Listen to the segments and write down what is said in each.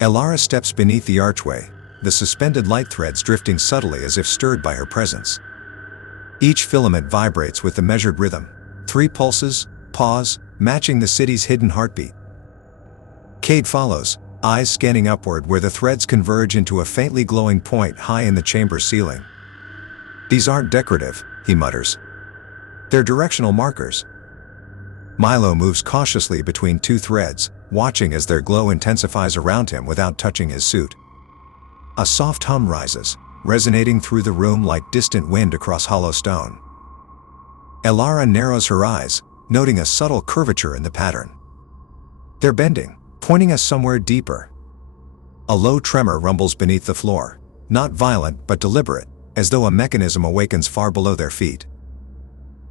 Elara steps beneath the archway, the suspended light threads drifting subtly as if stirred by her presence. Each filament vibrates with the measured rhythm. 3 pulses, pause, matching the city's hidden heartbeat. Cade follows, eyes scanning upward where the threads converge into a faintly glowing point high in the chamber ceiling. "These aren't decorative," he mutters. "They're directional markers." Milo moves cautiously between 2 threads, watching as their glow intensifies around him without touching his suit. A soft hum rises, resonating through the room like distant wind across hollow stone. Elara narrows her eyes, noting a subtle curvature in the pattern. "They're bending, pointing us somewhere deeper." A low tremor rumbles beneath the floor, not violent but deliberate, as though a mechanism awakens far below their feet.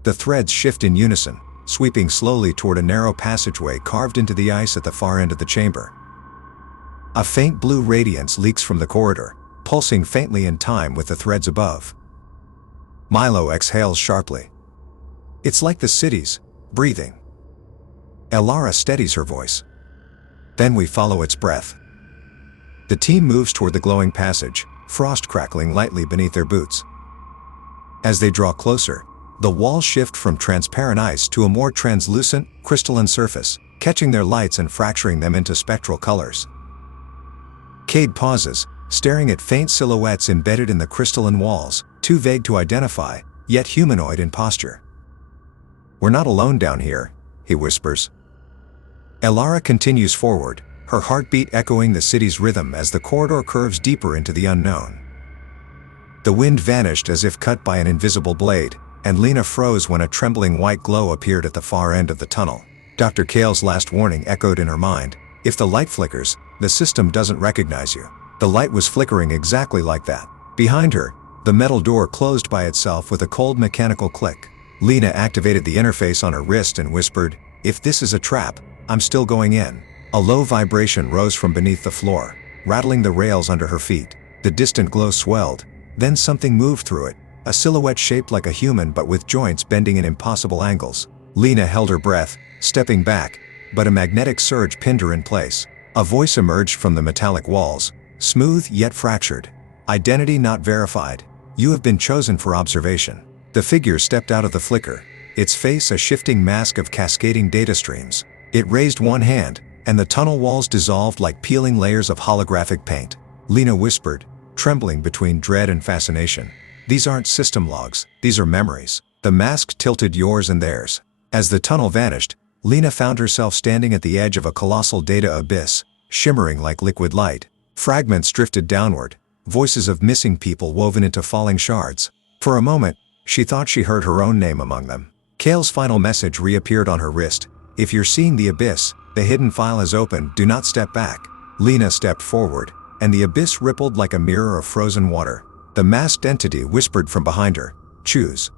The threads shift in unison, sweeping slowly toward a narrow passageway carved into the ice at the far end of the chamber. A faint blue radiance leaks from the corridor, pulsing faintly in time with the threads above. Milo exhales sharply. "It's like the city's breathing." Elara steadies her voice. "Then we follow its breath." The team moves toward the glowing passage, frost crackling lightly beneath their boots. As they draw closer, the walls shift from transparent ice to a more translucent, crystalline surface, catching their lights and fracturing them into spectral colors. Cade pauses, staring at faint silhouettes embedded in the crystalline walls, too vague to identify, yet humanoid in posture. "We're not alone down here," he whispers. Elara continues forward, her heartbeat echoing the city's rhythm as the corridor curves deeper into the unknown. The wind vanished as if cut by an invisible blade, and Lina froze when a trembling white glow appeared at the far end of the tunnel. Dr. Kale's last warning echoed in her mind: "If the light flickers, the system doesn't recognize you." The light was flickering exactly like that. Behind her, the metal door closed by itself with a cold mechanical click. Lina activated the interface on her wrist and whispered, "If this is a trap, I'm still going in." A low vibration rose from beneath the floor, rattling the rails under her feet. The distant glow swelled, then something moved through it, a silhouette shaped like a human but with joints bending in impossible angles. Lina held her breath, stepping back, but a magnetic surge pinned her in place. A voice emerged from the metallic walls, smooth yet fractured. "Identity not verified. You have been chosen for observation." The figure stepped out of the flicker, its face a shifting mask of cascading data streams. It raised one hand, and the tunnel walls dissolved like peeling layers of holographic paint. Lina whispered, trembling between dread and fascination, "These aren't system logs, these are memories." The mask tilted yours and theirs. As the tunnel vanished, Lina found herself standing at the edge of a colossal data abyss, shimmering like liquid light. Fragments drifted downward, voices of missing people woven into falling shards. For a moment, she thought she heard her own name among them. Kale's final message reappeared on her wrist: "If you're seeing the abyss, the hidden file is open, do not step back." Lina stepped forward, and the abyss rippled like a mirror of frozen water. The masked entity whispered from behind her, "Choose."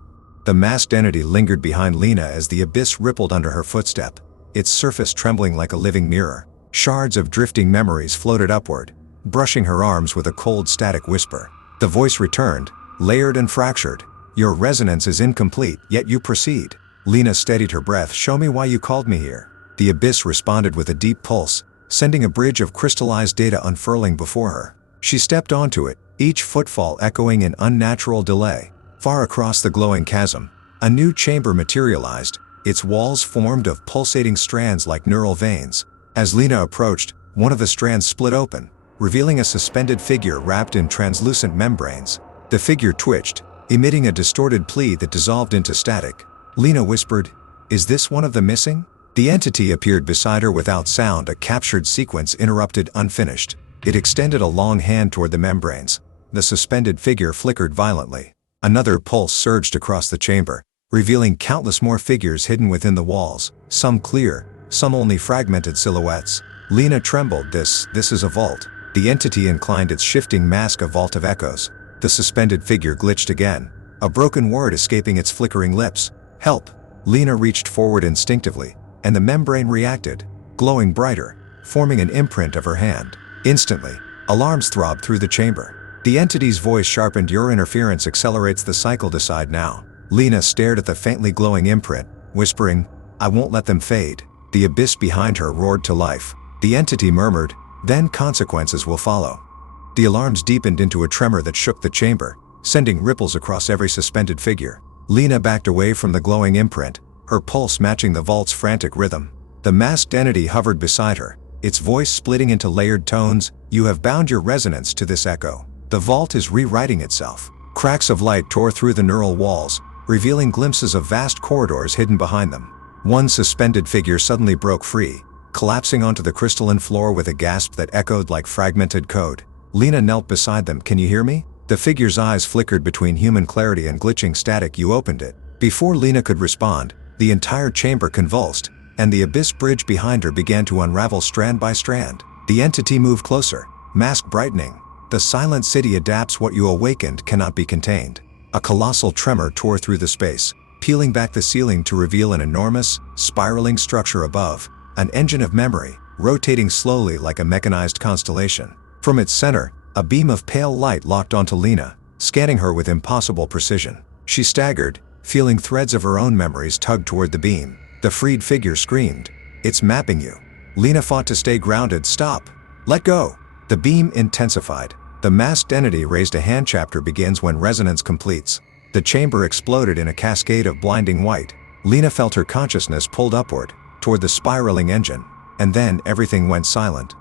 The masked entity lingered behind Lina as the abyss rippled under her footstep, its surface trembling like a living mirror. Shards of drifting memories floated upward, brushing her arms with a cold static whisper. The voice returned, layered and fractured. "Your resonance is incomplete, yet you proceed." Lina steadied her breath. "Show me why you called me here." The abyss responded with a deep pulse, sending a bridge of crystallized data unfurling before her. She stepped onto it, each footfall echoing in unnatural delay. Far across the glowing chasm, a new chamber materialized, its walls formed of pulsating strands like neural veins. As Lina approached, one of the strands split open, revealing a suspended figure wrapped in translucent membranes. The figure twitched, emitting a distorted plea that dissolved into static. Lina whispered, "Is this one of the missing?" The entity appeared beside her without sound, a captured sequence interrupted unfinished. It extended a long hand toward the membranes. The suspended figure flickered violently. Another pulse surged across the chamber, revealing countless more figures hidden within the walls, some clear, some only fragmented silhouettes. Lina trembled. This is a vault." The entity inclined its shifting mask, a vault of echoes. The suspended figure glitched again, a broken word escaping its flickering lips. "Help." Lina reached forward instinctively, and the membrane reacted, glowing brighter, forming an imprint of her hand. Instantly, alarms throbbed through the chamber. The entity's voice sharpened. "Your interference accelerates the cycle, decide now." Lina stared at the faintly glowing imprint, whispering, "I won't let them fade." The abyss behind her roared to life. The entity murmured, then consequences will follow. The alarms deepened into a tremor that shook the chamber, sending ripples across every suspended figure. Lina backed away from the glowing imprint, her pulse matching the vault's frantic rhythm. The masked entity hovered beside her, its voice splitting into layered tones. "You have bound your resonance to this echo. The vault is rewriting itself." Cracks of light tore through the neural walls, revealing glimpses of vast corridors hidden behind them. One suspended figure suddenly broke free, collapsing onto the crystalline floor with a gasp that echoed like fragmented code. Lina knelt beside them. "Can you hear me?" The figure's eyes flickered between human clarity and glitching static. "You opened it." Before Lina could respond, the entire chamber convulsed, and the abyss bridge behind her began to unravel strand by strand. The entity moved closer, mask brightening. "The silent city adapts. What you awakened cannot be contained." A colossal tremor tore through the space, peeling back the ceiling to reveal an enormous, spiraling structure above, an engine of memory, rotating slowly like a mechanized constellation. From its center, a beam of pale light locked onto Lina, scanning her with impossible precision. She staggered, feeling threads of her own memories tug toward the beam. The freed figure screamed, "It's mapping you." Lina fought to stay grounded. "Stop! Let go!" The beam intensified. The masked entity raised a hand. Chapter begins when resonance completes. The chamber exploded in a cascade of blinding white. Lina felt her consciousness pulled upward, toward the spiraling engine, and then everything went silent.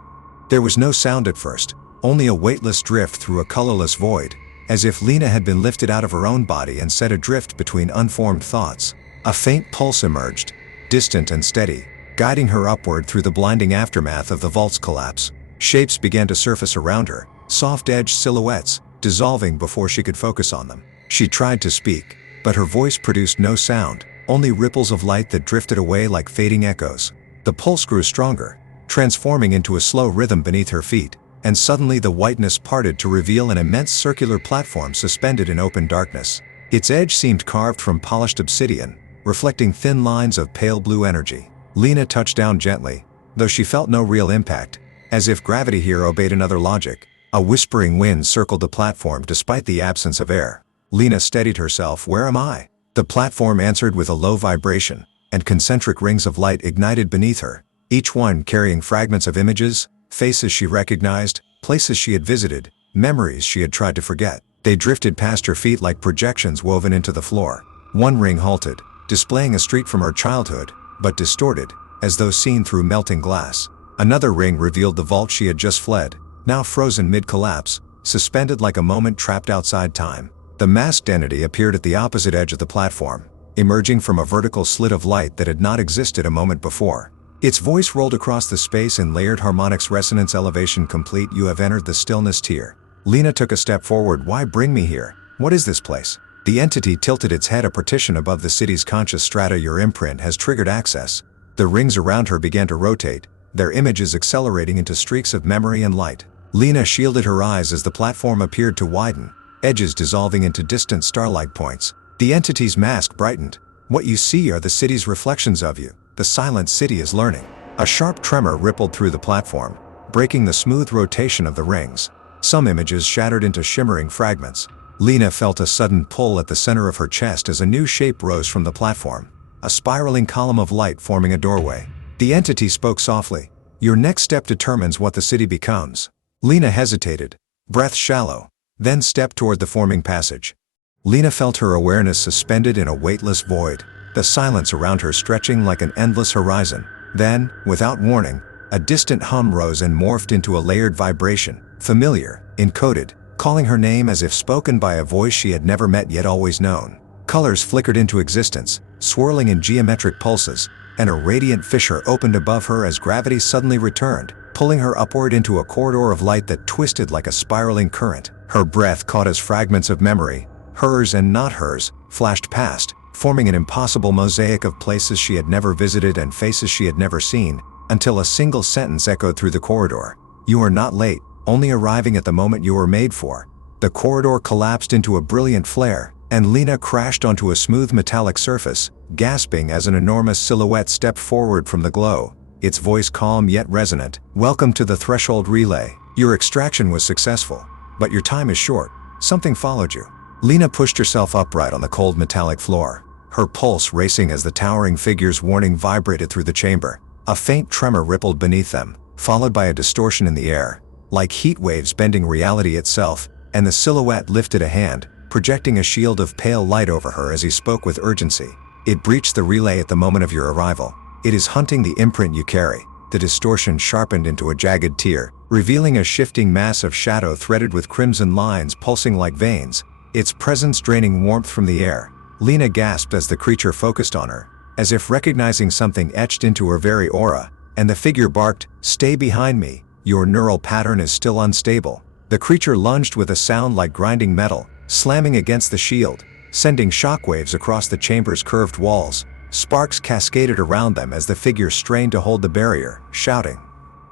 There was no sound at first, only a weightless drift through a colorless void, as if Lina had been lifted out of her own body and set adrift between unformed thoughts. A faint pulse emerged, distant and steady, guiding her upward through the blinding aftermath of the vault's collapse. Shapes began to surface around her, soft-edged silhouettes, dissolving before she could focus on them. She tried to speak, but her voice produced no sound, only ripples of light that drifted away like fading echoes. The pulse grew stronger, transforming into a slow rhythm beneath her feet, and suddenly the whiteness parted to reveal an immense circular platform suspended in open darkness. Its edge seemed carved from polished obsidian, reflecting thin lines of pale blue energy. Lina touched down gently, though she felt no real impact, as if gravity here obeyed another logic. A whispering wind circled the platform despite the absence of air. Lina steadied herself. "Where am I?" The platform answered with a low vibration, and concentric rings of light ignited beneath her, each one carrying fragments of images, faces she recognized, places she had visited, memories she had tried to forget. They drifted past her feet like projections woven into the floor. One ring halted, displaying a street from her childhood, but distorted, as though seen through melting glass. Another ring revealed the vault she had just fled, now frozen mid-collapse, suspended like a moment trapped outside time. The masked entity appeared at the opposite edge of the platform, emerging from a vertical slit of light that had not existed a moment before. Its voice rolled across the space in layered harmonics. "Resonance elevation complete. You have entered the stillness tier." Lina took a step forward. "Why bring me here? What is this place?" The entity tilted its head. "A partition above the city's conscious strata. Your imprint has triggered access." The rings around her began to rotate, their images accelerating into streaks of memory and light. Lina shielded her eyes as the platform appeared to widen, edges dissolving into distant starlight points. The entity's mask brightened. "What you see are the city's reflections of you. The silent city is learning." A sharp tremor rippled through the platform, breaking the smooth rotation of the rings. Some images shattered into shimmering fragments. Lina felt a sudden pull at the center of her chest as a new shape rose from the platform, a spiraling column of light forming a doorway. The entity spoke softly. "Your next step determines what the city becomes." Lina hesitated, breath shallow, then stepped toward the forming passage. Lina felt her awareness suspended in a weightless void, the silence around her stretching like an endless horizon. Then, without warning, a distant hum rose and morphed into a layered vibration, familiar, encoded, calling her name as if spoken by a voice she had never met yet always known. Colors flickered into existence, swirling in geometric pulses, and a radiant fissure opened above her as gravity suddenly returned, pulling her upward into a corridor of light that twisted like a spiraling current. Her breath caught as fragments of memory, hers and not hers, flashed past, forming an impossible mosaic of places she had never visited and faces she had never seen, until a single sentence echoed through the corridor. "You are not late, only arriving at the moment you were made for." The corridor collapsed into a brilliant flare, and Lina crashed onto a smooth metallic surface, gasping as an enormous silhouette stepped forward from the glow, its voice calm yet resonant. "Welcome to the threshold relay. Your extraction was successful, but your time is short. Something followed you." Lina pushed herself upright on the cold metallic floor, her pulse racing as the towering figure's warning vibrated through the chamber. A faint tremor rippled beneath them, followed by a distortion in the air, like heat waves bending reality itself, and the silhouette lifted a hand, projecting a shield of pale light over her as he spoke with urgency. It breached the relay at the moment of your arrival. It is hunting the imprint you carry. The distortion sharpened into a jagged tear, revealing a shifting mass of shadow threaded with crimson lines pulsing like veins, its presence draining warmth from the air. Lina gasped as the creature focused on her, as if recognizing something etched into her very aura, and the figure barked, "Stay behind me, your neural pattern is still unstable." The creature lunged with a sound like grinding metal, slamming against the shield, sending shockwaves across the chamber's curved walls. Sparks cascaded around them as the figure strained to hold the barrier, shouting,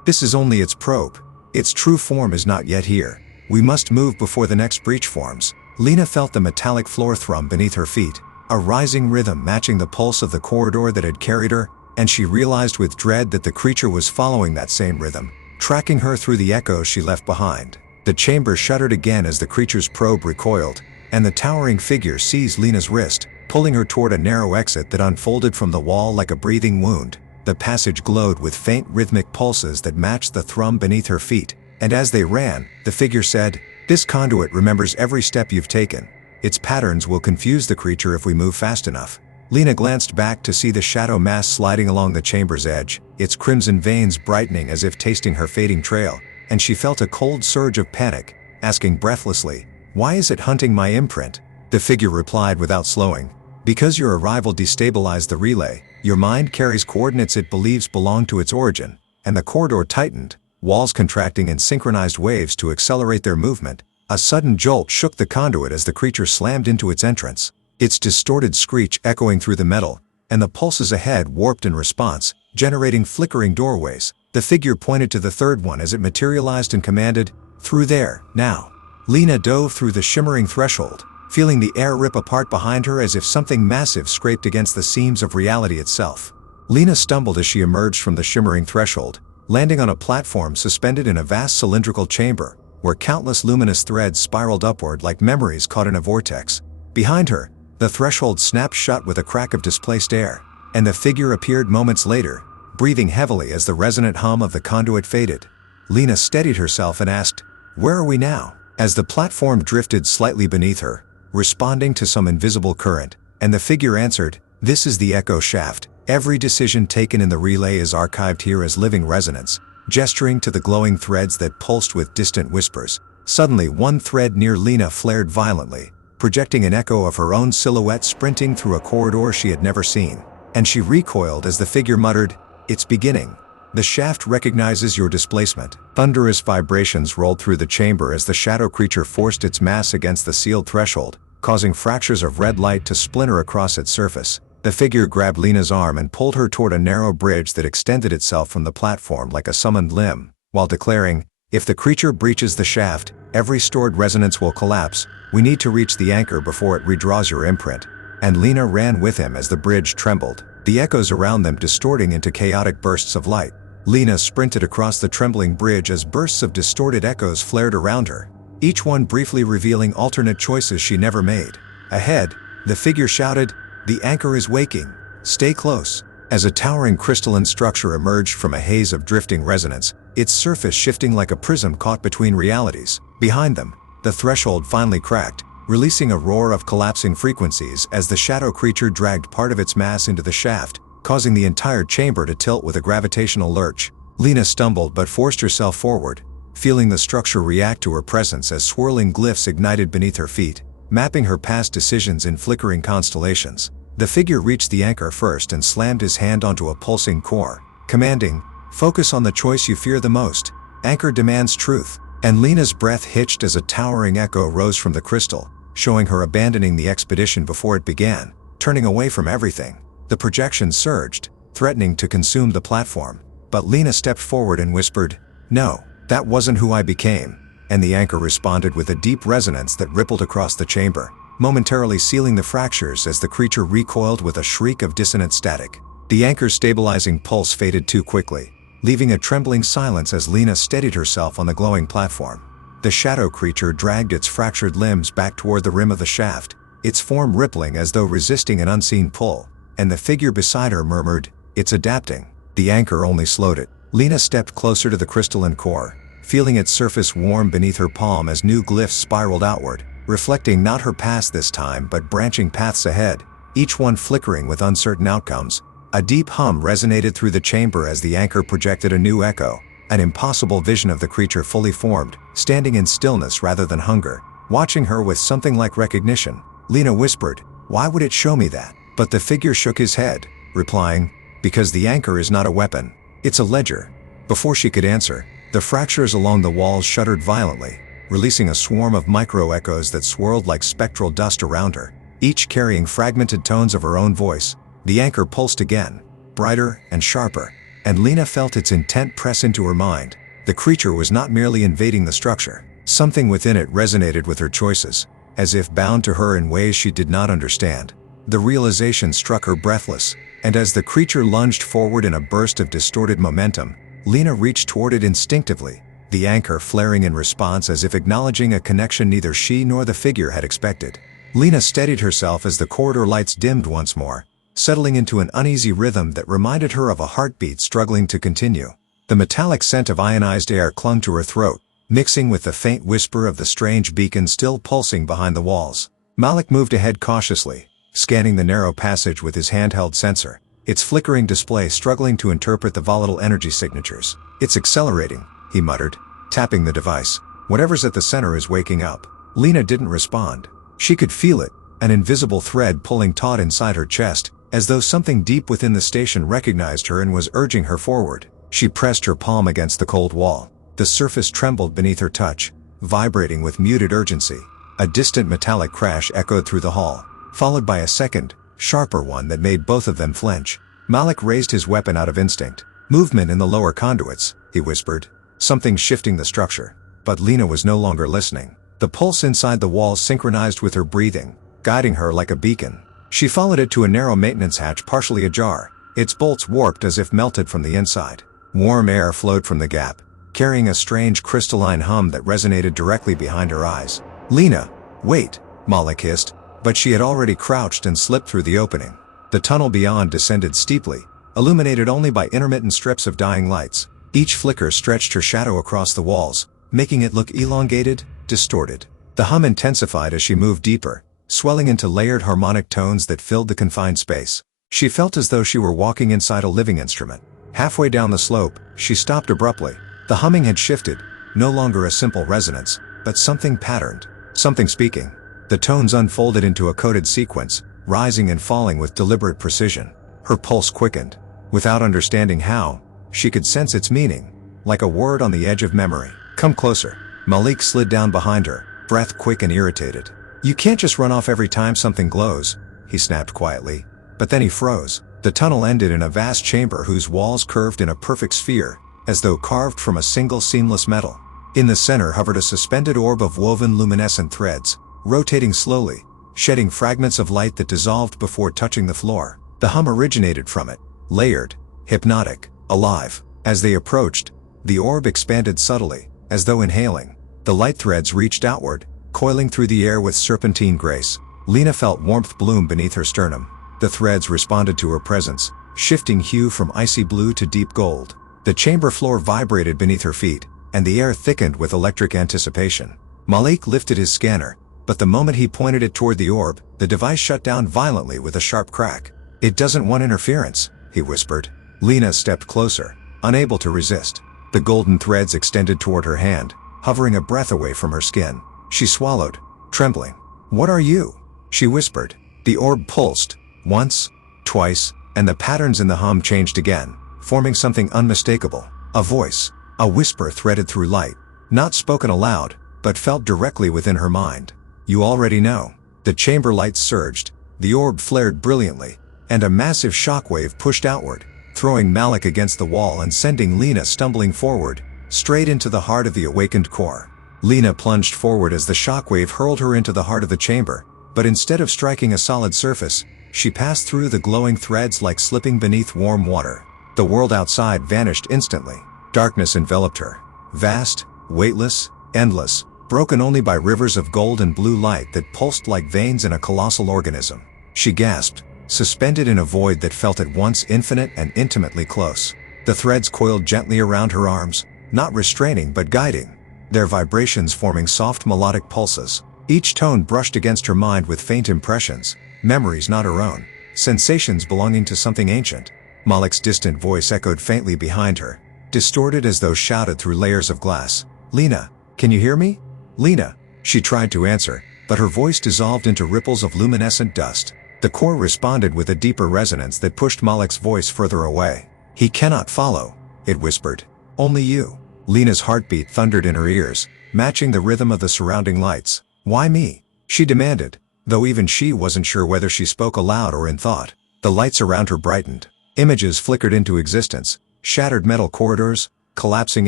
"This is only its probe. Its true form is not yet here. We must move before the next breach forms." Lina felt the metallic floor thrum beneath her feet, a rising rhythm matching the pulse of the corridor that had carried her, and she realized with dread that the creature was following that same rhythm, tracking her through the echoes she left behind. The chamber shuddered again as the creature's probe recoiled, and the towering figure seized Lina's wrist, pulling her toward a narrow exit that unfolded from the wall like a breathing wound. The passage glowed with faint rhythmic pulses that matched the thrum beneath her feet, and as they ran, the figure said, "This conduit remembers every step you've taken. Its patterns will confuse the creature if we move fast enough." Lina glanced back to see the shadow mass sliding along the chamber's edge, its crimson veins brightening as if tasting her fading trail, and she felt a cold surge of panic, asking breathlessly, "Why is it hunting my imprint?" The figure replied without slowing, "Because your arrival destabilized the relay. Your mind carries coordinates it believes belong to its origin." And the corridor tightened, walls contracting in synchronized waves to accelerate their movement. A sudden jolt shook the conduit as the creature slammed into its entrance, its distorted screech echoing through the metal, and the pulses ahead warped in response, generating flickering doorways. The figure pointed to the third one as it materialized and commanded, "Through there, now." Lina dove through the shimmering threshold, feeling the air rip apart behind her as if something massive scraped against the seams of reality itself. Lina stumbled as she emerged from the shimmering threshold, landing on a platform suspended in a vast cylindrical chamber, where countless luminous threads spiraled upward like memories caught in a vortex. Behind her, the threshold snapped shut with a crack of displaced air, and the figure appeared moments later, breathing heavily as the resonant hum of the conduit faded. Lina steadied herself and asked, "Where are we now?" As the platform drifted slightly beneath her, responding to some invisible current, and the figure answered, "This is the echo shaft. Every decision taken in the relay is archived here as living resonance," gesturing to the glowing threads that pulsed with distant whispers. Suddenly one thread near Lina flared violently, projecting an echo of her own silhouette sprinting through a corridor she had never seen. And she recoiled as the figure muttered, "It's beginning. The shaft recognizes your displacement." Thunderous vibrations rolled through the chamber as the shadow creature forced its mass against the sealed threshold, causing fractures of red light to splinter across its surface. The figure grabbed Lina's arm and pulled her toward a narrow bridge that extended itself from the platform like a summoned limb, while declaring, "If the creature breaches the shaft, every stored resonance will collapse. We need to reach the anchor before it redraws your imprint." And Lina ran with him as the bridge trembled, the echoes around them distorting into chaotic bursts of light. Lina sprinted across the trembling bridge as bursts of distorted echoes flared around her, each one briefly revealing alternate choices she never made. Ahead, the figure shouted, "The anchor is waking. Stay close." As a towering crystalline structure emerged from a haze of drifting resonance, its surface shifting like a prism caught between realities. Behind them, the threshold finally cracked, releasing a roar of collapsing frequencies as the shadow creature dragged part of its mass into the shaft, causing the entire chamber to tilt with a gravitational lurch. Lina stumbled but forced herself forward, feeling the structure react to her presence as swirling glyphs ignited beneath her feet, mapping her past decisions in flickering constellations. The figure reached the anchor first and slammed his hand onto a pulsing core, commanding, "Focus on the choice you fear the most. Anchor demands truth." And Lina's breath hitched as a towering echo rose from the crystal, showing her abandoning the expedition before it began, turning away from everything. The projection surged, threatening to consume the platform, but Lina stepped forward and whispered, "No, that wasn't who I became." And the anchor responded with a deep resonance that rippled across the chamber, momentarily sealing the fractures as the creature recoiled with a shriek of dissonant static. The anchor's stabilizing pulse faded too quickly, leaving a trembling silence as Lina steadied herself on the glowing platform. The shadow creature dragged its fractured limbs back toward the rim of the shaft, its form rippling as though resisting an unseen pull, and the figure beside her murmured, "It's adapting." The anchor only slowed it. Lina stepped closer to the crystalline core, feeling its surface warm beneath her palm as new glyphs spiraled outward, reflecting not her past this time but branching paths ahead, each one flickering with uncertain outcomes. A deep hum resonated through the chamber as the anchor projected a new echo, an impossible vision of the creature fully formed, standing in stillness rather than hunger. Watching her with something like recognition, Lina whispered, "Why would it show me that?" But the figure shook his head, replying, "Because the anchor is not a weapon. It's a ledger." Before she could answer, the fractures along the walls shuddered violently, releasing a swarm of micro-echoes that swirled like spectral dust around her, each carrying fragmented tones of her own voice. The anchor pulsed again, brighter and sharper, and Lina felt its intent press into her mind. The creature was not merely invading the structure. Something within it resonated with her choices, as if bound to her in ways she did not understand. The realization struck her breathless, and as the creature lunged forward in a burst of distorted momentum, Lina reached toward it instinctively, the anchor flaring in response as if acknowledging a connection neither she nor the figure had expected. Lina steadied herself as the corridor lights dimmed once more, settling into an uneasy rhythm that reminded her of a heartbeat struggling to continue. The metallic scent of ionized air clung to her throat, mixing with the faint whisper of the strange beacon still pulsing behind the walls. Malik moved ahead cautiously, scanning the narrow passage with his handheld sensor, its flickering display struggling to interpret the volatile energy signatures. "It's accelerating," he muttered, tapping the device. "Whatever's at the center is waking up." Lina didn't respond. She could feel it, an invisible thread pulling taut inside her chest, as though something deep within the station recognized her and was urging her forward. She pressed her palm against the cold wall. The surface trembled beneath her touch, vibrating with muted urgency. A distant metallic crash echoed through the hall, followed by a second, sharper one that made both of them flinch. Malik raised his weapon out of instinct. "Movement in the lower conduits," he whispered. "Something shifting the structure." But Lina was no longer listening. The pulse inside the walls synchronized with her breathing, guiding her like a beacon. She followed it to a narrow maintenance hatch partially ajar, its bolts warped as if melted from the inside. Warm air flowed from the gap, carrying a strange crystalline hum that resonated directly behind her eyes. "Lina, wait," Malik hissed, but she had already crouched and slipped through the opening. The tunnel beyond descended steeply, illuminated only by intermittent strips of dying lights. Each flicker stretched her shadow across the walls, making it look elongated, distorted. The hum intensified as she moved deeper, swelling into layered harmonic tones that filled the confined space. She felt as though she were walking inside a living instrument. Halfway down the slope, she stopped abruptly. The humming had shifted, no longer a simple resonance, but something patterned, something speaking. The tones unfolded into a coded sequence, rising and falling with deliberate precision. Her pulse quickened. Without understanding how, she could sense its meaning, like a word on the edge of memory. "Come closer." Malik slid down behind her, breath quick and irritated. "You can't just run off every time something glows," he snapped quietly. But then he froze. The tunnel ended in a vast chamber whose walls curved in a perfect sphere, as though carved from a single seamless metal. In the center hovered a suspended orb of woven luminescent threads, rotating slowly, shedding fragments of light that dissolved before touching the floor. The hum originated from it, layered, hypnotic, alive. As they approached, the orb expanded subtly, as though inhaling. The light threads reached outward, coiling through the air with serpentine grace. Lina felt warmth bloom beneath her sternum. The threads responded to her presence, shifting hue from icy blue to deep gold. The chamber floor vibrated beneath her feet, and the air thickened with electric anticipation. Malik lifted his scanner, but the moment he pointed it toward the orb, the device shut down violently with a sharp crack. "It doesn't want interference," he whispered. Lina stepped closer, unable to resist. The golden threads extended toward her hand, hovering a breath away from her skin. She swallowed, trembling. "What are you?" she whispered. The orb pulsed, once, twice, and the patterns in the hum changed again, forming something unmistakable. A voice, a whisper threaded through light, not spoken aloud, but felt directly within her mind. "You already know." The chamber lights surged, the orb flared brilliantly, and a massive shockwave pushed outward, throwing Malik against the wall and sending Lina stumbling forward, straight into the heart of the awakened core. Lina plunged forward as the shockwave hurled her into the heart of the chamber, but instead of striking a solid surface, she passed through the glowing threads like slipping beneath warm water. The world outside vanished instantly. Darkness enveloped her. Vast, weightless, endless, broken only by rivers of gold and blue light that pulsed like veins in a colossal organism. She gasped, suspended in a void that felt at once infinite and intimately close. The threads coiled gently around her arms, not restraining but guiding, their vibrations forming soft melodic pulses. Each tone brushed against her mind with faint impressions, memories not her own, sensations belonging to something ancient. Malik's distant voice echoed faintly behind her, distorted as though shouted through layers of glass. "Lina, can you hear me?" "Lina." She tried to answer, but her voice dissolved into ripples of luminescent dust. The core responded with a deeper resonance that pushed Malik's voice further away. "He cannot follow," it whispered. "Only you." Lina's heartbeat thundered in her ears, matching the rhythm of the surrounding lights. "Why me?" she demanded, though even she wasn't sure whether she spoke aloud or in thought. The lights around her brightened. Images flickered into existence, shattered metal corridors, collapsing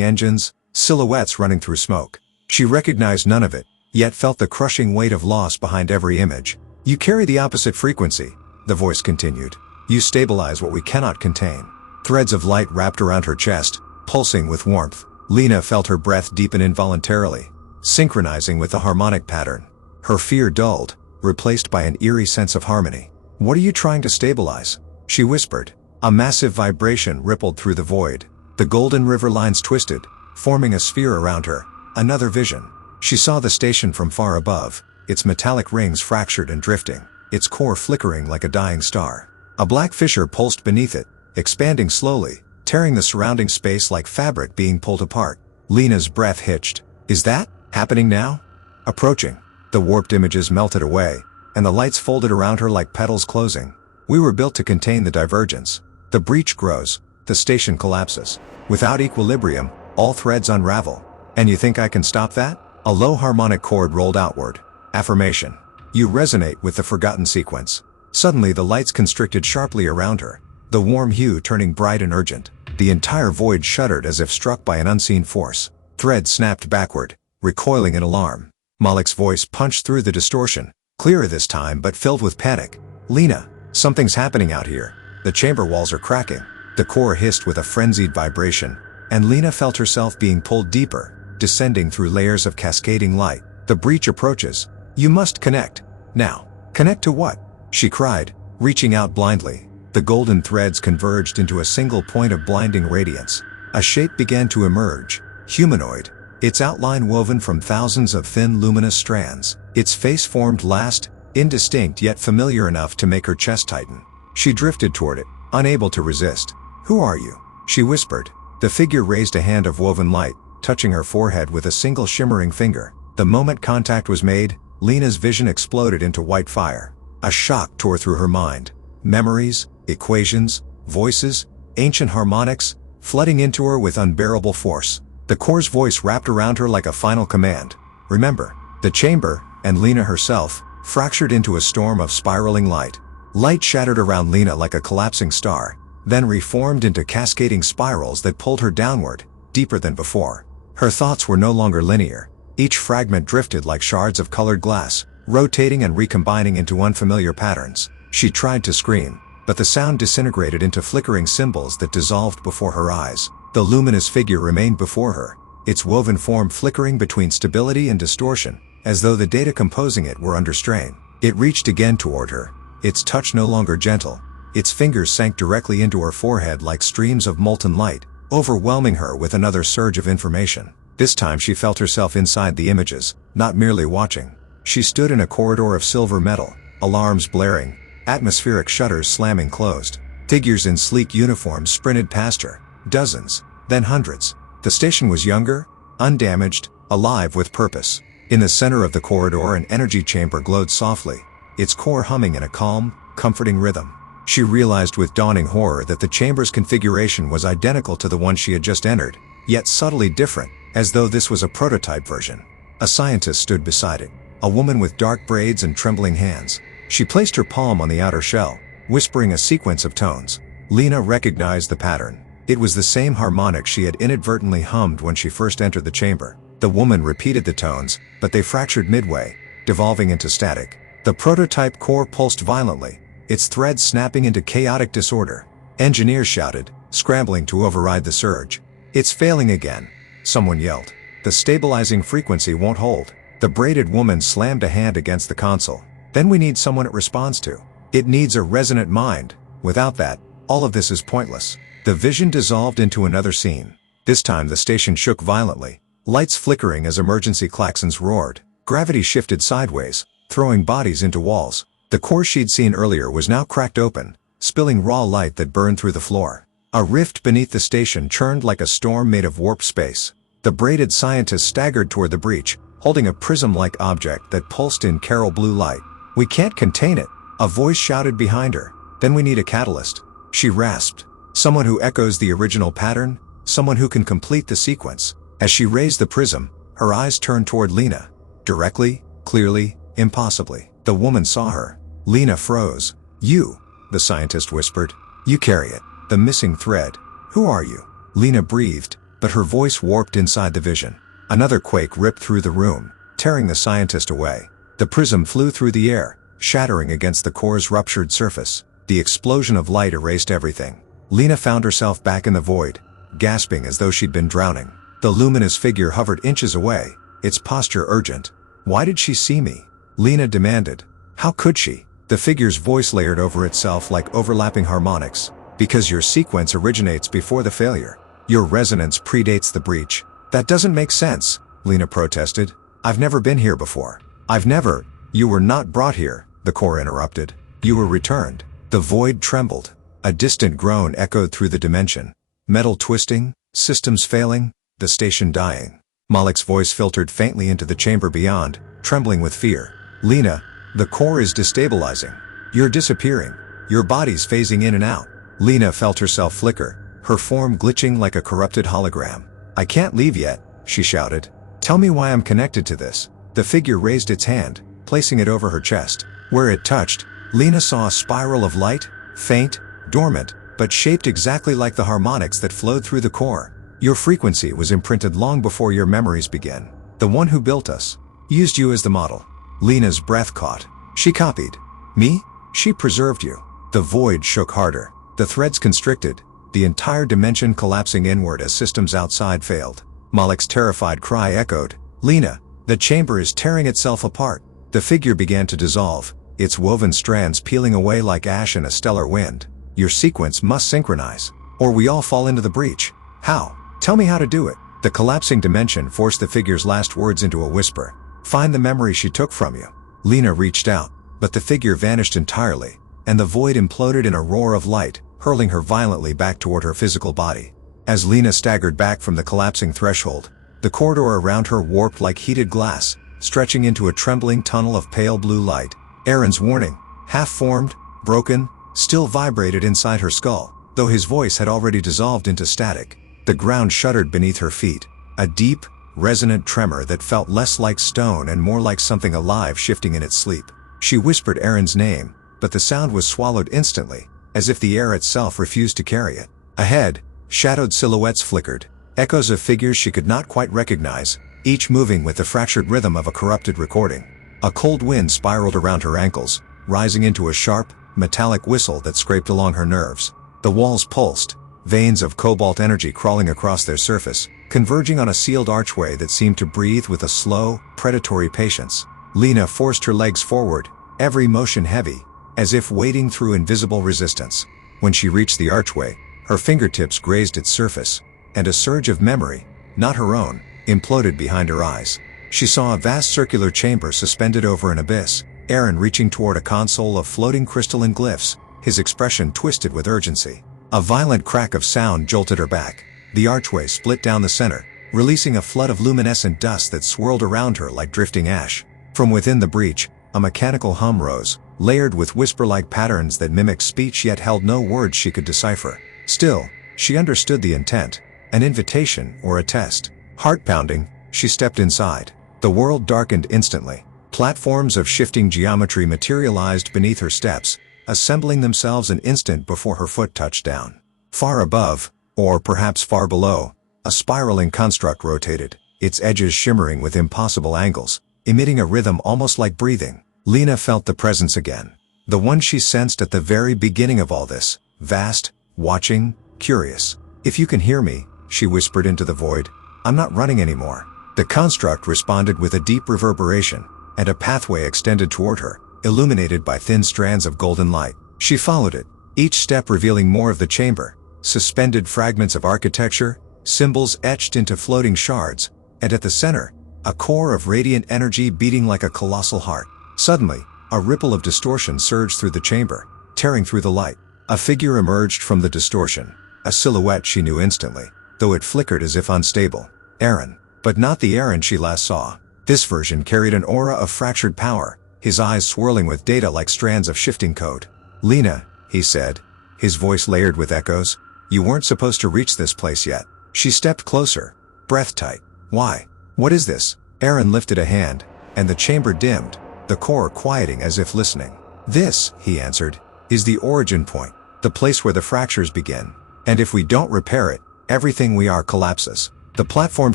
engines, silhouettes running through smoke. She recognized none of it, yet felt the crushing weight of loss behind every image. "You carry the opposite frequency," the voice continued. "You stabilize what we cannot contain." Threads of light wrapped around her chest, pulsing with warmth. Lina felt her breath deepen involuntarily, synchronizing with the harmonic pattern. Her fear dulled, replaced by an eerie sense of harmony. "What are you trying to stabilize?" she whispered. A massive vibration rippled through the void. The golden river lines twisted, forming a sphere around her. Another vision. She saw the station from far above, its metallic rings fractured and drifting, its core flickering like a dying star. A black fissure pulsed beneath it, expanding slowly, tearing the surrounding space like fabric being pulled apart. Lina's breath hitched. "Is that happening now?" Approaching. The warped images melted away, and the lights folded around her like petals closing. "We were built to contain the divergence. The breach grows, the station collapses. Without equilibrium, all threads unravel. And you think I can stop that?" A low harmonic chord rolled outward. Affirmation. "You resonate with the forgotten sequence." Suddenly the lights constricted sharply around her, the warm hue turning bright and urgent. The entire void shuddered as if struck by an unseen force. Threads snapped backward, recoiling in alarm. Malik's voice punched through the distortion, clearer this time but filled with panic. "Lina, something's happening out here. The chamber walls are cracking." The core hissed with a frenzied vibration, and Lina felt herself being pulled deeper, descending through layers of cascading light. "The breach approaches. You must connect. Now." "Connect to what?" she cried, reaching out blindly. The golden threads converged into a single point of blinding radiance. A shape began to emerge, humanoid, its outline woven from thousands of thin luminous strands. Its face formed last, indistinct yet familiar enough to make her chest tighten. She drifted toward it, unable to resist. "Who are you?" she whispered. The figure raised a hand of woven light, touching her forehead with a single shimmering finger. The moment contact was made, Lina's vision exploded into white fire. A shock tore through her mind. Memories, equations, voices, ancient harmonics, flooding into her with unbearable force. The core's voice wrapped around her like a final command. "Remember." The chamber, and Lina herself, fractured into a storm of spiraling light. Light shattered around Lina like a collapsing star, then reformed into cascading spirals that pulled her downward, deeper than before. Her thoughts were no longer linear. Each fragment drifted like shards of colored glass, rotating and recombining into unfamiliar patterns. She tried to scream, but the sound disintegrated into flickering symbols that dissolved before her eyes. The luminous figure remained before her, its woven form flickering between stability and distortion, as though the data composing it were under strain. It reached again toward her, its touch no longer gentle. Its fingers sank directly into her forehead like streams of molten light, overwhelming her with another surge of information. This time she felt herself inside the images, not merely watching. She stood in a corridor of silver metal, alarms blaring, atmospheric shutters slamming closed. Figures in sleek uniforms sprinted past her, dozens, then hundreds. The station was younger, undamaged, alive with purpose. In the center of the corridor an energy chamber glowed softly, its core humming in a calm, comforting rhythm. She realized with dawning horror that the chamber's configuration was identical to the one she had just entered, yet subtly different, as though this was a prototype version. A scientist stood beside it, a woman with dark braids and trembling hands. She placed her palm on the outer shell, whispering a sequence of tones. Lina recognized the pattern. It was the same harmonic she had inadvertently hummed when she first entered the chamber. The woman repeated the tones, but they fractured midway, devolving into static. The prototype core pulsed violently, its threads snapping into chaotic disorder. Engineers shouted, scrambling to override the surge. "It's failing again," someone yelled. "The stabilizing frequency won't hold." The braided woman slammed a hand against the console. "Then we need someone it responds to. It needs a resonant mind. Without that, all of this is pointless." The vision dissolved into another scene. This time the station shook violently, lights flickering as emergency klaxons roared. Gravity shifted sideways, throwing bodies into walls. The core she'd seen earlier was now cracked open, spilling raw light that burned through the floor. A rift beneath the station churned like a storm made of warp space. The braided scientist staggered toward the breach, holding a prism-like object that pulsed in Carol blue light. "We can't contain it," a voice shouted behind her. "Then we need a catalyst," she rasped. "Someone who echoes the original pattern, someone who can complete the sequence." As she raised the prism, her eyes turned toward Lina. Directly, clearly, impossibly. The woman saw her. Lina froze. "You," the scientist whispered. "You carry it. The missing thread. Who are you?" Lina breathed, but her voice warped inside the vision. Another quake ripped through the room, tearing the scientist away. The prism flew through the air, shattering against the core's ruptured surface. The explosion of light erased everything. Lina found herself back in the void, gasping as though she'd been drowning. The luminous figure hovered inches away, its posture urgent. "Why did she see me?" Lina demanded. "How could she?" The figure's voice layered over itself like overlapping harmonics. "Because your sequence originates before the failure. Your resonance predates the breach." "That doesn't make sense," Lina protested. "I've never been here before. I've never—" "You were not brought here," the core interrupted. "You were returned." The void trembled. A distant groan echoed through the dimension. Metal twisting, systems failing, the station dying. Malik's voice filtered faintly into the chamber beyond, trembling with fear. "Lina, the core is destabilizing. You're disappearing. Your body's phasing in and out." Lina felt herself flicker, her form glitching like a corrupted hologram. "I can't leave yet," she shouted. "Tell me why I'm connected to this." The figure raised its hand, placing it over her chest. Where it touched, Lina saw a spiral of light, faint, dormant, but shaped exactly like the harmonics that flowed through the core. "Your frequency was imprinted long before your memories began. The one who built us used you as the model." Lina's breath caught. "She copied me? She preserved you." The void shook harder. The threads constricted, the entire dimension collapsing inward as systems outside failed. Malik's terrified cry echoed. "Lina, the chamber is tearing itself apart." The figure began to dissolve, its woven strands peeling away like ash in a stellar wind. "Your sequence must synchronize, or we all fall into the breach." "How? Tell me how to do it." The collapsing dimension forced the figure's last words into a whisper. "Find the memory she took from you." Lina reached out, but the figure vanished entirely, and the void imploded in a roar of light, hurling her violently back toward her physical body. As Lina staggered back from the collapsing threshold, the corridor around her warped like heated glass, stretching into a trembling tunnel of pale blue light. Aaron's warning, half-formed, broken, still vibrated inside her skull, though his voice had already dissolved into static. The ground shuddered beneath her feet, a deep, resonant tremor that felt less like stone and more like something alive shifting in its sleep. She whispered Aaron's name, but the sound was swallowed instantly, as if the air itself refused to carry it. Ahead, shadowed silhouettes flickered, echoes of figures she could not quite recognize, each moving with the fractured rhythm of a corrupted recording. A cold wind spiraled around her ankles, rising into a sharp, metallic whistle that scraped along her nerves. The walls pulsed, veins of cobalt energy crawling across their surface, converging on a sealed archway that seemed to breathe with a slow, predatory patience. Lina forced her legs forward, every motion heavy, as if wading through invisible resistance. When she reached the archway, her fingertips grazed its surface, and a surge of memory, not her own, imploded behind her eyes. She saw a vast circular chamber suspended over an abyss, Aaron reaching toward a console of floating crystalline glyphs, his expression twisted with urgency. A violent crack of sound jolted her back. The archway split down the center, releasing a flood of luminescent dust that swirled around her like drifting ash. From within the breach, a mechanical hum rose, layered with whisper-like patterns that mimicked speech yet held no words she could decipher. Still, she understood the intent, an invitation or a test. Heart-pounding, she stepped inside. The world darkened instantly. Platforms of shifting geometry materialized beneath her steps, assembling themselves an instant before her foot touched down. Far above, or perhaps far below, a spiraling construct rotated, its edges shimmering with impossible angles, emitting a rhythm almost like breathing. Lina felt the presence again. The one she sensed at the very beginning of all this, vast, watching, curious. "If you can hear me," she whispered into the void, "I'm not running anymore." The construct responded with a deep reverberation, and a pathway extended toward her, illuminated by thin strands of golden light. She followed it, each step revealing more of the chamber, suspended fragments of architecture, symbols etched into floating shards, and at the center, a core of radiant energy beating like a colossal heart. Suddenly, a ripple of distortion surged through the chamber, tearing through the light. A figure emerged from the distortion, a silhouette she knew instantly, though it flickered as if unstable. Aaron, but not the Aaron she last saw. This version carried an aura of fractured power, his eyes swirling with data like strands of shifting code. "Lina," he said, his voice layered with echoes, "you weren't supposed to reach this place yet." She stepped closer, breath tight. "Why? What is this?" Aaron lifted a hand, and the chamber dimmed, the core quieting as if listening. "This," he answered, "is the origin point, the place where the fractures begin. And if we don't repair it, everything we are collapses." The platform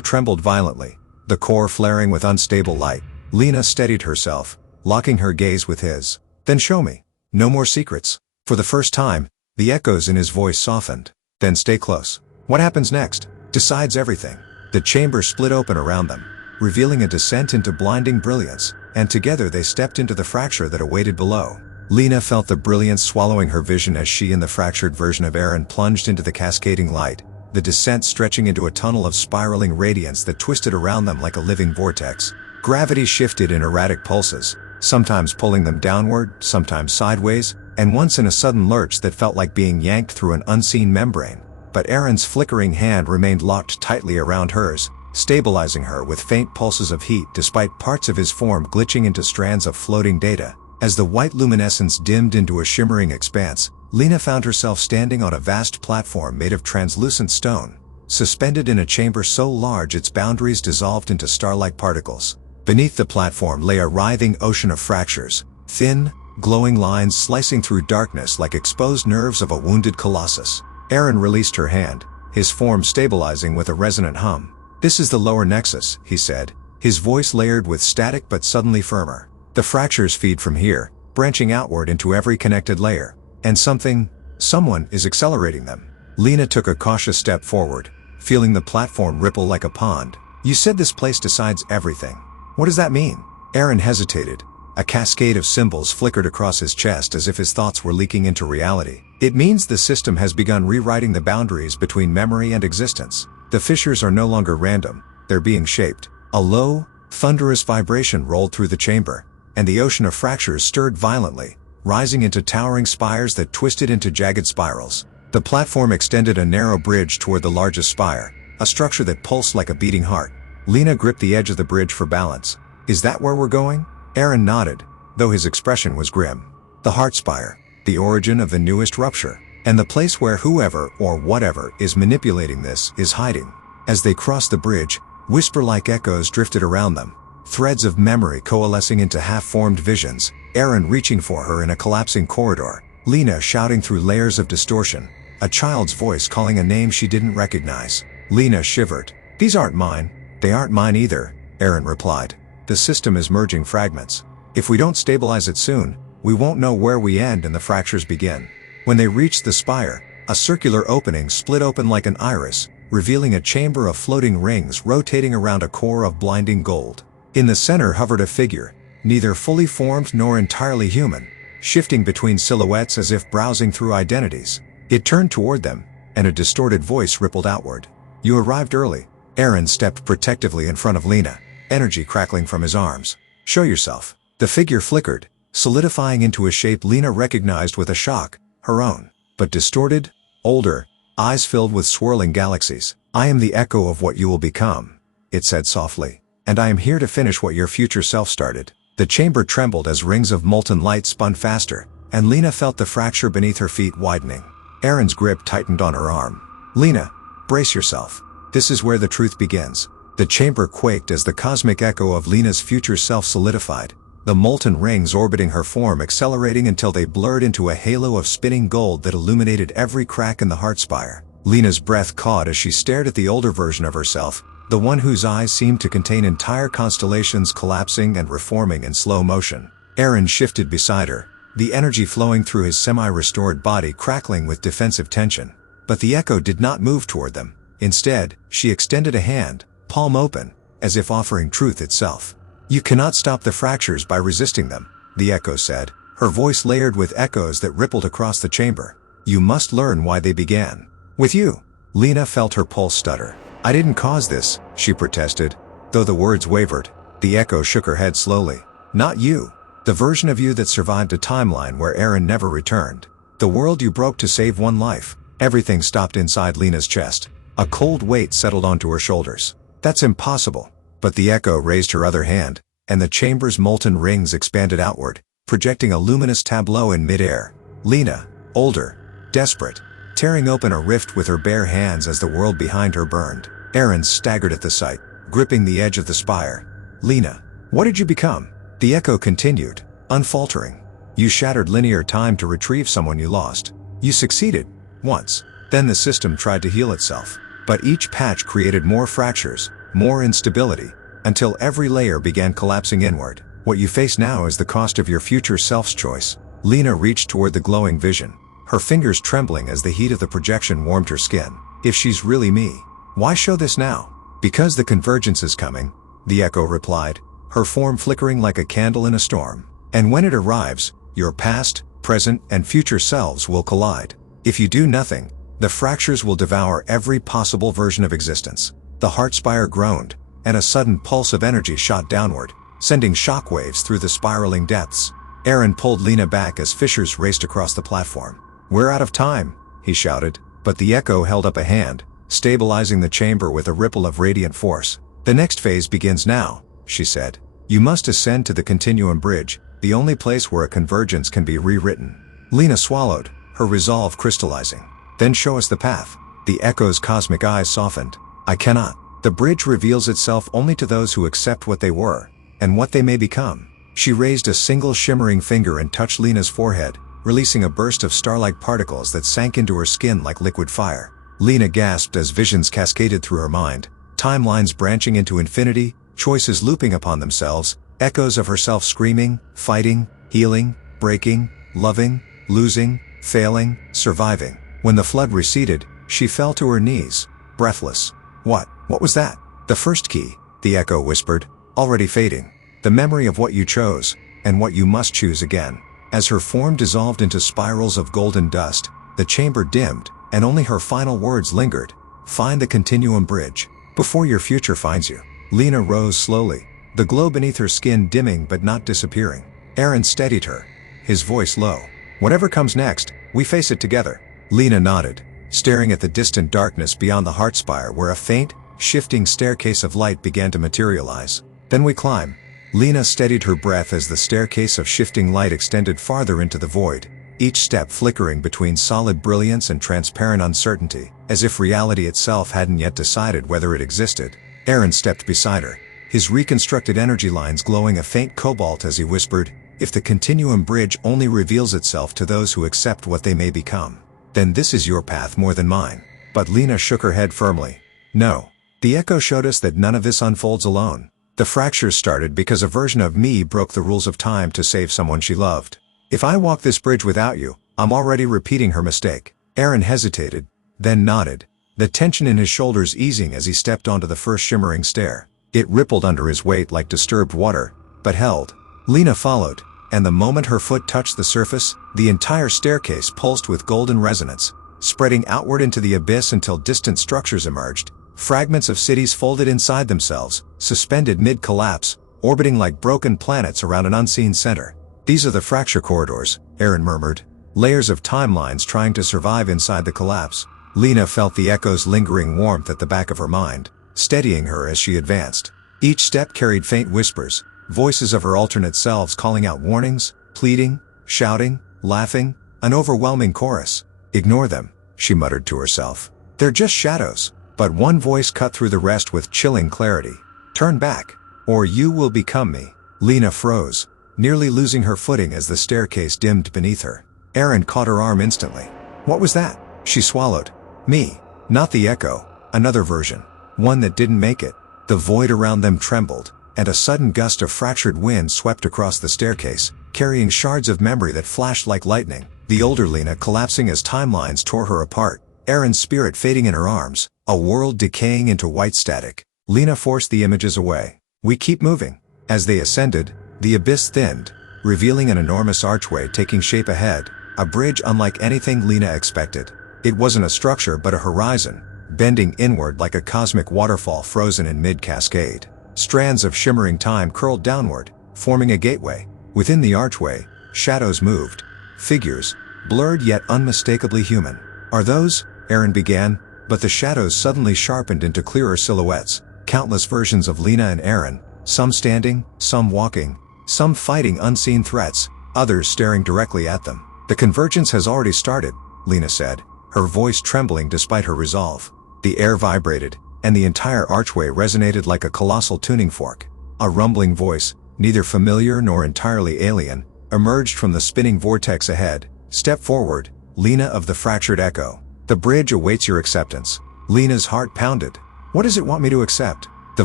trembled violently, the core flaring with unstable light. Lina steadied herself, locking her gaze with his. "Then show me. No more secrets." For the first time, the echoes in his voice softened. "Then stay close. What happens next decides everything." The chamber split open around them, revealing a descent into blinding brilliance, and together they stepped into the fracture that awaited below. Lina felt the brilliance swallowing her vision as she and the fractured version of Aaron plunged into the cascading light, the descent stretching into a tunnel of spiraling radiance that twisted around them like a living vortex. Gravity shifted in erratic pulses, sometimes pulling them downward, sometimes sideways, and once in a sudden lurch that felt like being yanked through an unseen membrane. But Aaron's flickering hand remained locked tightly around hers, stabilizing her with faint pulses of heat despite parts of his form glitching into strands of floating data. As the white luminescence dimmed into a shimmering expanse, Lina found herself standing on a vast platform made of translucent stone, suspended in a chamber so large its boundaries dissolved into star-like particles. Beneath the platform lay a writhing ocean of fractures, thin, glowing lines slicing through darkness like exposed nerves of a wounded colossus. Aaron released her hand, his form stabilizing with a resonant hum. "This is the lower nexus," he said, his voice layered with static but suddenly firmer. "The fractures feed from here, branching outward into every connected layer. And someone is accelerating them." Lina took a cautious step forward, feeling the platform ripple like a pond. "You said this place decides everything. What does that mean?" Aaron hesitated. A cascade of symbols flickered across his chest as if his thoughts were leaking into reality. "It means the system has begun rewriting the boundaries between memory and existence. The fissures are no longer random, they're being shaped." A low, thunderous vibration rolled through the chamber, and the ocean of fractures stirred violently, rising into towering spires that twisted into jagged spirals. The platform extended a narrow bridge toward the largest spire, a structure that pulsed like a beating heart. Lina gripped the edge of the bridge for balance. "Is that where we're going?" Aaron nodded, though his expression was grim. "The heart spire, the origin of the newest rupture, and the place where whoever or whatever is manipulating this is hiding." As they crossed the bridge, whisper-like echoes drifted around them, threads of memory coalescing into half-formed visions, Aaron reaching for her in a collapsing corridor, Lina shouting through layers of distortion, a child's voice calling a name she didn't recognize. Lina shivered. "These aren't mine." "They aren't mine either," Aaron replied. "The system is merging fragments. If we don't stabilize it soon, we won't know where we end and the fractures begin." When they reached the spire, a circular opening split open like an iris, revealing a chamber of floating rings rotating around a core of blinding gold. In the center hovered a figure, neither fully formed nor entirely human, shifting between silhouettes as if browsing through identities. It turned toward them, and a distorted voice rippled outward. "You arrived early." Aaron stepped protectively in front of Lina, energy crackling from his arms. "Show yourself." The figure flickered, solidifying into a shape Lina recognized with a shock, her own, but distorted, older, eyes filled with swirling galaxies. "I am the echo of what you will become," it said softly, "and I am here to finish what your future self started." The chamber trembled as rings of molten light spun faster, and Lina felt the fracture beneath her feet widening. Aaron's grip tightened on her arm. "Lina, brace yourself. This is where the truth begins." The chamber quaked as the cosmic echo of Lina's future self solidified, the molten rings orbiting her form accelerating until they blurred into a halo of spinning gold that illuminated every crack in the heart spire. Lina's breath caught as she stared at the older version of herself, the one whose eyes seemed to contain entire constellations collapsing and reforming in slow motion. Aaron shifted beside her, the energy flowing through his semi-restored body crackling with defensive tension. But the echo did not move toward them. Instead, she extended a hand, palm open, as if offering truth itself. "You cannot stop the fractures by resisting them," the echo said, her voice layered with echoes that rippled across the chamber. "You must learn why they began." With you. Lina felt her pulse stutter. I didn't cause this, she protested. Though the words wavered, the echo shook her head slowly. Not you. The version of you that survived a timeline where Aaron never returned. The world you broke to save one life. Everything stopped inside Lina's chest. A cold weight settled onto her shoulders. That's impossible. But the echo raised her other hand, and the chamber's molten rings expanded outward, projecting a luminous tableau in midair. Lina, older, desperate, tearing open a rift with her bare hands as the world behind her burned. Aaron staggered at the sight, gripping the edge of the spire. Lina, what did you become? The echo continued, unfaltering. You shattered linear time to retrieve someone you lost. You succeeded, once. Then the system tried to heal itself. But each patch created more fractures, more instability, until every layer began collapsing inward. What you face now is the cost of your future self's choice. Lina reached toward the glowing vision, her fingers trembling as the heat of the projection warmed her skin. If she's really me, why show this now? Because the convergence is coming, the echo replied, her form flickering like a candle in a storm. And when it arrives, your past, present, and future selves will collide. If you do nothing, the fractures will devour every possible version of existence. The heart spire groaned, and a sudden pulse of energy shot downward, sending shockwaves through the spiraling depths. Aaron pulled Lina back as fissures raced across the platform. We're out of time, he shouted, but the echo held up a hand, stabilizing the chamber with a ripple of radiant force. The next phase begins now, she said. You must ascend to the Continuum Bridge, the only place where a convergence can be rewritten. Lina swallowed, her resolve crystallizing. Then show us the path. The echo's cosmic eyes softened. I cannot. The bridge reveals itself only to those who accept what they were, and what they may become. She raised a single shimmering finger and touched Lina's forehead, releasing a burst of starlight particles that sank into her skin like liquid fire. Lina gasped as visions cascaded through her mind, timelines branching into infinity, choices looping upon themselves, echoes of herself screaming, fighting, healing, breaking, loving, losing, failing, surviving. When the flood receded, she fell to her knees, breathless. What was that? The first key, the echo whispered, already fading. The memory of what you chose, and what you must choose again. As her form dissolved into spirals of golden dust, the chamber dimmed, and only her final words lingered. Find the Continuum Bridge, before your future finds you. Lina rose slowly, the glow beneath her skin dimming but not disappearing. Aaron steadied her, his voice low. Whatever comes next, we face it together. Lina nodded, staring at the distant darkness beyond the heart spire where a faint, shifting staircase of light began to materialize. Then we climb. Lina steadied her breath as the staircase of shifting light extended farther into the void, each step flickering between solid brilliance and transparent uncertainty, as if reality itself hadn't yet decided whether it existed. Aaron stepped beside her, his reconstructed energy lines glowing a faint cobalt as he whispered, if the Continuum Bridge only reveals itself to those who accept what they may become, then this is your path more than mine. But Lina shook her head firmly. No. The echo showed us that none of this unfolds alone. The fractures started because a version of me broke the rules of time to save someone she loved. If I walk this bridge without you, I'm already repeating her mistake. Aaron hesitated, then nodded, the tension in his shoulders easing as he stepped onto the first shimmering stair. It rippled under his weight like disturbed water, but held. Lina followed, and the moment her foot touched the surface, the entire staircase pulsed with golden resonance, spreading outward into the abyss until distant structures emerged. Fragments of cities folded inside themselves, suspended mid-collapse, orbiting like broken planets around an unseen center. These are the fracture corridors, Aaron murmured. Layers of timelines trying to survive inside the collapse. Lina felt the echo's lingering warmth at the back of her mind, steadying her as she advanced. Each step carried faint whispers, voices of her alternate selves calling out warnings, pleading, shouting, laughing, an overwhelming chorus. Ignore them, she muttered to herself. They're just shadows. But one voice cut through the rest with chilling clarity. Turn back, or you will become me. Lina froze, nearly losing her footing as the staircase dimmed beneath her. Aaron caught her arm instantly. What was that? She swallowed. Me. Not the echo. Another version. One that didn't make it. The void around them trembled, and a sudden gust of fractured wind swept across the staircase, carrying shards of memory that flashed like lightning. The older Lina collapsing as timelines tore her apart. Aaron's spirit fading in her arms, a world decaying into white static. Lina forced the images away. We keep moving. As they ascended, the abyss thinned, revealing an enormous archway taking shape ahead, a bridge unlike anything Lina expected. It wasn't a structure but a horizon, bending inward like a cosmic waterfall frozen in mid-cascade. Strands of shimmering time curled downward, forming a gateway. Within the archway, shadows moved. Figures, blurred yet unmistakably human. "Are those?" Aaron began, but the shadows suddenly sharpened into clearer silhouettes. Countless versions of Lina and Aaron, some standing, some walking, some fighting unseen threats, others staring directly at them. "The convergence has already started," Lina said, her voice trembling despite her resolve. The air vibrated, and the entire archway resonated like a colossal tuning fork. A rumbling voice, neither familiar nor entirely alien, emerged from the spinning vortex ahead. "Step forward, Lina of the fractured echo. The bridge awaits your acceptance." Lina's heart pounded. "What does it want me to accept?" The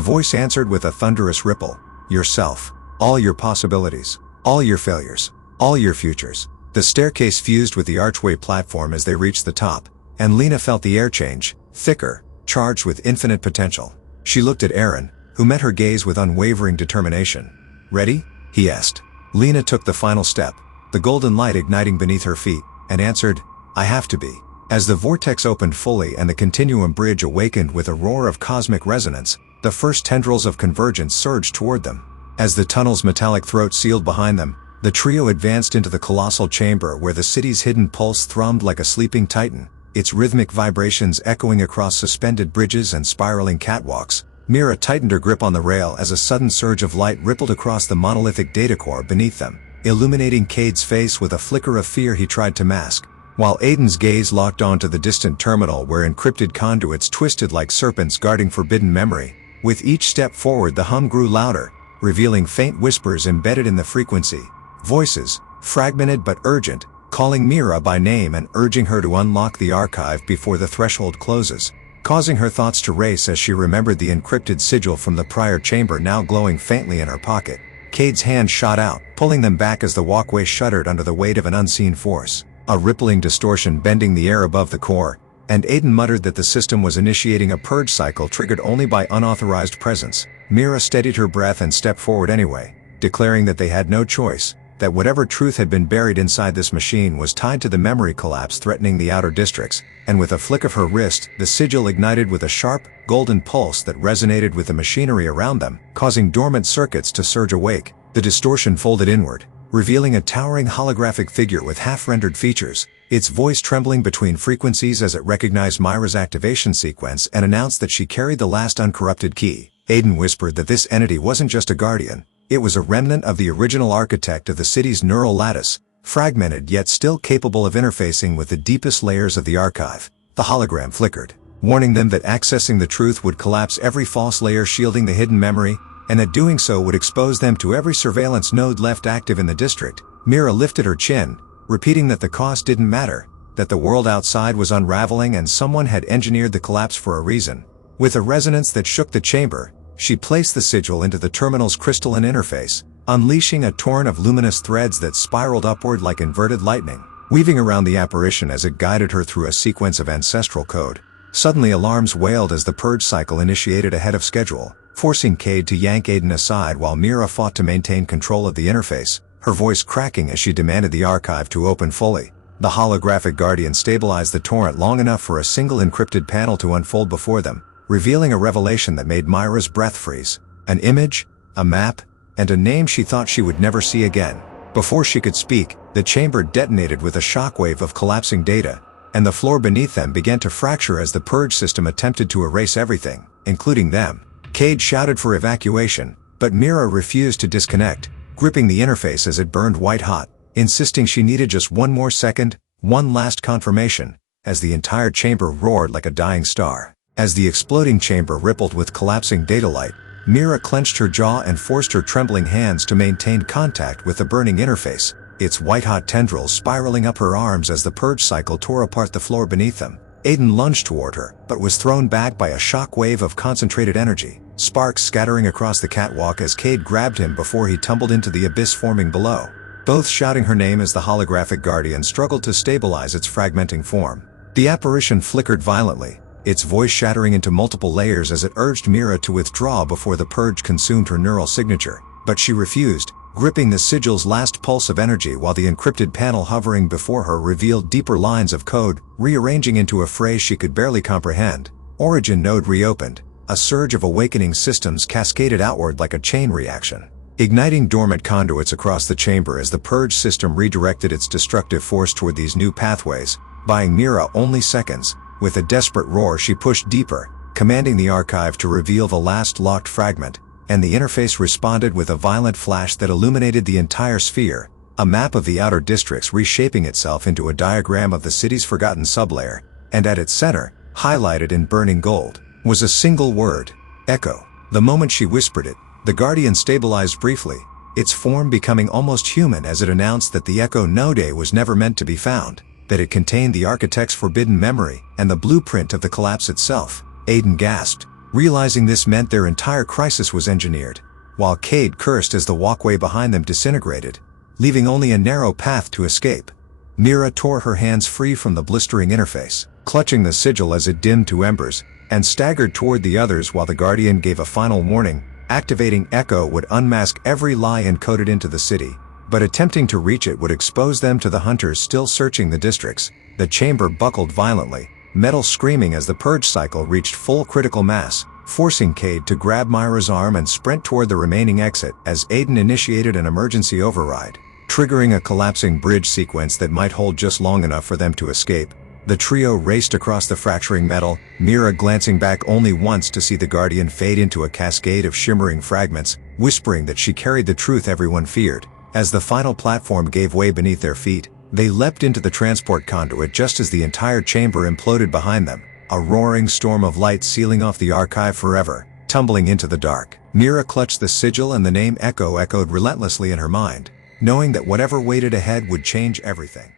voice answered with a thunderous ripple. "Yourself. All your possibilities. All your failures. All your futures." The staircase fused with the archway platform as they reached the top, and Lina felt the air change, thicker, charged with infinite potential. She looked at Aaron, who met her gaze with unwavering determination. "Ready?" he asked. Lina took the final step, the golden light igniting beneath her feet, and answered, "I have to be." As the vortex opened fully and the Continuum Bridge awakened with a roar of cosmic resonance, the first tendrils of convergence surged toward them. As the tunnel's metallic throat sealed behind them, the trio advanced into the colossal chamber where the city's hidden pulse thrummed like a sleeping titan, its rhythmic vibrations echoing across suspended bridges and spiraling catwalks. Mira tightened her grip on the rail as a sudden surge of light rippled across the monolithic data core beneath them, illuminating Cade's face with a flicker of fear he tried to mask, while Aiden's gaze locked onto the distant terminal where encrypted conduits twisted like serpents guarding forbidden memory. With each step forward the hum grew louder, revealing faint whispers embedded in the frequency. Voices, fragmented but urgent, calling Mira by name and urging her to unlock the archive before the threshold closes, causing her thoughts to race as she remembered the encrypted sigil from the prior chamber now glowing faintly in her pocket. Cade's hand shot out, pulling them back as the walkway shuddered under the weight of an unseen force, a rippling distortion bending the air above the core, and Aiden muttered that the system was initiating a purge cycle triggered only by unauthorized presence. Mira steadied her breath and stepped forward anyway, declaring that they had no choice, that whatever truth had been buried inside this machine was tied to the memory collapse threatening the outer districts, and with a flick of her wrist, the sigil ignited with a sharp, golden pulse that resonated with the machinery around them, causing dormant circuits to surge awake. The distortion folded inward, revealing a towering holographic figure with half-rendered features, its voice trembling between frequencies as it recognized Mira's activation sequence and announced that she carried the last uncorrupted key. Aiden whispered that this entity wasn't just a guardian, it was a remnant of the original architect of the city's neural lattice, fragmented yet still capable of interfacing with the deepest layers of the archive. The hologram flickered, warning them that accessing the truth would collapse every false layer shielding the hidden memory, and that doing so would expose them to every surveillance node left active in the district. Mira lifted her chin, repeating that the cost didn't matter, that the world outside was unraveling and someone had engineered the collapse for a reason. With a resonance that shook the chamber, she placed the sigil into the terminal's crystalline interface, unleashing a torrent of luminous threads that spiraled upward like inverted lightning, weaving around the apparition as it guided her through a sequence of ancestral code. Suddenly alarms wailed as the purge cycle initiated ahead of schedule, forcing Cade to yank Aiden aside while Mira fought to maintain control of the interface, her voice cracking as she demanded the archive to open fully. The holographic guardian stabilized the torrent long enough for a single encrypted panel to unfold before them, revealing a revelation that made Mira's breath freeze. An image, a map, and a name she thought she would never see again. Before she could speak, the chamber detonated with a shockwave of collapsing data, and the floor beneath them began to fracture as the purge system attempted to erase everything, including them. Cade shouted for evacuation, but Mira refused to disconnect, gripping the interface as it burned white-hot, insisting she needed just one more second, one last confirmation, as the entire chamber roared like a dying star. As the exploding chamber rippled with collapsing data light, Mira clenched her jaw and forced her trembling hands to maintain contact with the burning interface, its white-hot tendrils spiraling up her arms as the purge cycle tore apart the floor beneath them. Aiden lunged toward her, but was thrown back by a shock wave of concentrated energy, sparks scattering across the catwalk as Cade grabbed him before he tumbled into the abyss forming below, both shouting her name as the holographic guardian struggled to stabilize its fragmenting form. The apparition flickered violently, its voice shattering into multiple layers as it urged Mira to withdraw before the purge consumed her neural signature, but she refused, gripping the sigil's last pulse of energy while the encrypted panel hovering before her revealed deeper lines of code, rearranging into a phrase she could barely comprehend. Origin node reopened. A surge of awakening systems cascaded outward like a chain reaction, igniting dormant conduits across the chamber as the purge system redirected its destructive force toward these new pathways, buying Mira only seconds. With a desperate roar, she pushed deeper, commanding the archive to reveal the last locked fragment, and the interface responded with a violent flash that illuminated the entire sphere, a map of the outer districts reshaping itself into a diagram of the city's forgotten sublayer, and at its center, highlighted in burning gold, was a single word: Echo. The moment she whispered it, the Guardian stabilized briefly, its form becoming almost human as it announced that the Echo Node was never meant to be found, that it contained the Architect's forbidden memory and the blueprint of the collapse itself. Aiden gasped, realizing this meant their entire crisis was engineered, while Cade cursed as the walkway behind them disintegrated, leaving only a narrow path to escape. Mira tore her hands free from the blistering interface, clutching the sigil as it dimmed to embers, and staggered toward the others while the Guardian gave a final warning. Activating Echo would unmask every lie encoded into the city, but attempting to reach it would expose them to the hunters still searching the districts. The chamber buckled violently, metal screaming as the purge cycle reached full critical mass, forcing Cade to grab Mira's arm and sprint toward the remaining exit as Aiden initiated an emergency override, triggering a collapsing bridge sequence that might hold just long enough for them to escape. The trio raced across the fracturing metal, Mira glancing back only once to see the Guardian fade into a cascade of shimmering fragments, whispering that she carried the truth everyone feared. As the final platform gave way beneath their feet, they leapt into the transport conduit just as the entire chamber imploded behind them, a roaring storm of light sealing off the archive forever, tumbling into the dark. Mira clutched the sigil and the name Echo echoed relentlessly in her mind, knowing that whatever waited ahead would change everything.